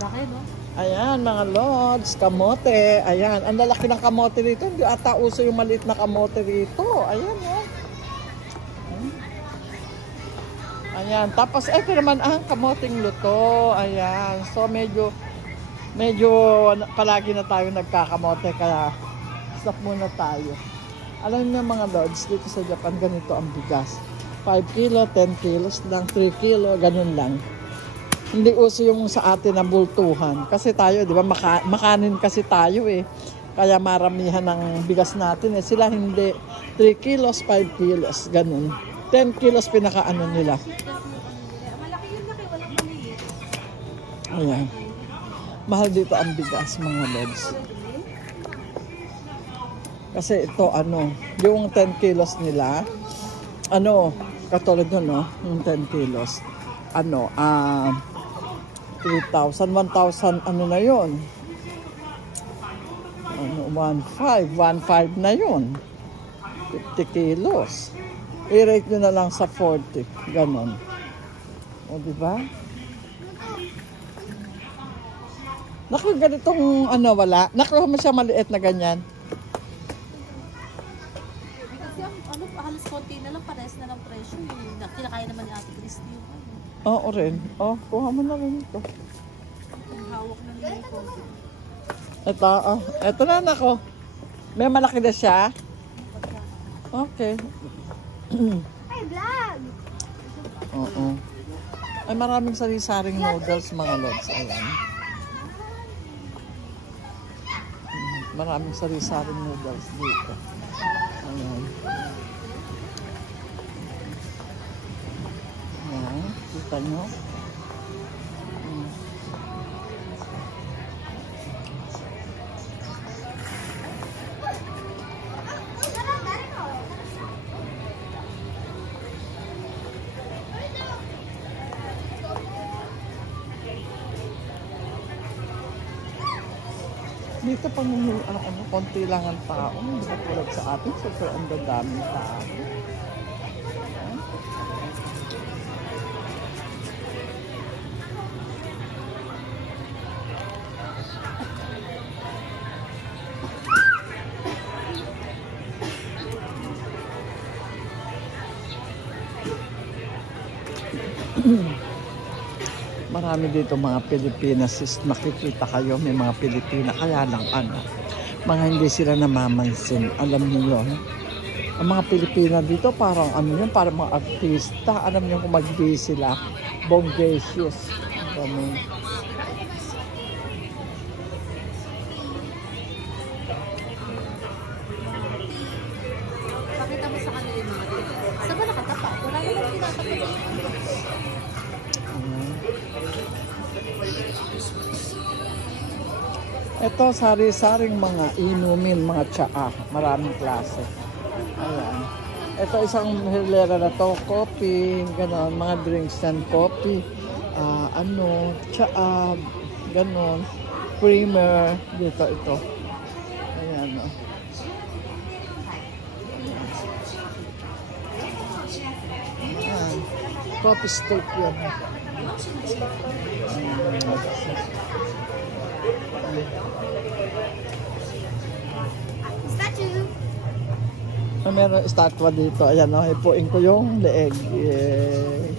Laki, no? Ayan, mga lods, kamote. Ayan, ang lalaki ng kamote rito. Hindi ata uso yung maliit na kamote rito. Ayan, oh. Ayan, tapos ito naman ang kamoting luto. Ayan, so medyo palagi na tayo nagkakamote kaya stop muna tayo. Alam niyo mga lods, dito sa Japan ganito ang bigas. 5 kilo, 10 kilos lang, 3 kilo, ganun lang. Hindi uso yung sa atin na bultuhan. Kasi tayo, di ba, makanin kasi tayo eh. Kaya maramihan ng bigas natin eh. Sila hindi. 3 kilos, 5 kilos, ganun. 10 kilos pinakaano nila. Malaki yun, laki. Walang maliit. Ayan. Mahal dito ang bigas, mga lods. Kasi ito, yung 10 kilos nila, katulad nun, no? Yung 10 kilos, 3,000, 1,000, na yun? 1,500 na yun. 50 kilos. I-rate nyo na lang sa 40. Ganon. O, diba? Naku, ganitong, wala. Nakuha mo siya maliit na ganyan. Halos konti na lang, parehas na lang presyo. Kinakaya naman ni Ate Christy yung Oo rin. Kuha mo na rin ito. Ang hawak na nila yung konti. Ito na nako. May malaki na siya. Okay. Ay, vlog! Oo. Ay, maraming sari-saring noodles, mga lods. Ayan. Maraming sari-saring noodles dito. Ayan. Ayan. Kita nyo? Dito pang konti lang ang tao. Hindi ba tulad sa atin? Super ang daming tao. Marami dito mga Pilipinas, makikita kayo may mga Pilipina, kaya lang mga hindi sila namamansin. Alam niyo yun? Ang mga Pilipina dito parang parang mga artista. Alam niyo kung mag-gay sila, bongacious. Ganun. Pakita mo sa kanila yung mga dito. Saan ba nakatapak? Wala naman tinatapak. Ito, sari-saring mga inumin, mga tsaa. Maraming klase. Ayan. Ito, isang hilera na to. Coffee, gano'n. Mga drinks and coffee. Tsaa, gano'n. Creamer. Dito, ito. Ayan, Ayan. Coffee steak yun. Statue! Meron estatwa dito. Ayan, hipuin ko yung leeg. Yeah.